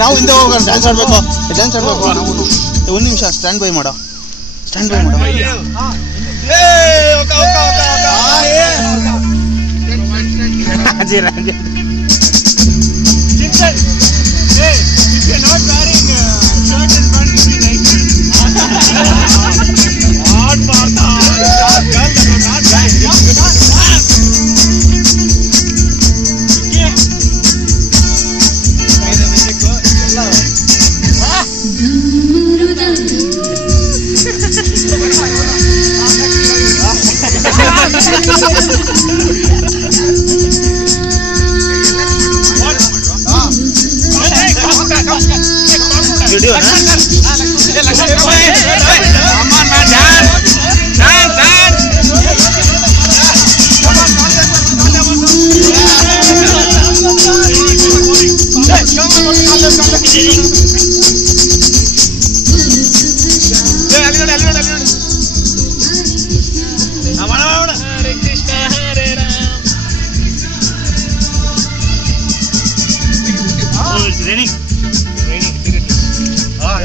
ನಾವು ಹಿಂದೆ ಹೋಗೋಣ. ಡ್ಯಾನ್ಸ್ ಆಡಬೇಕು, ಡ್ಯಾನ್ಸ್ ಆಡಬೇಕು ನಾವು. ಒಂದು ನಿಮಿಷ ಸ್ಟ್ಯಾಂಡ್ ಬೈ ಮಾಡೋ, ಸ್ಟ್ಯಾಂಡ್ ಬೈ ಮಾಡೋ. Raining.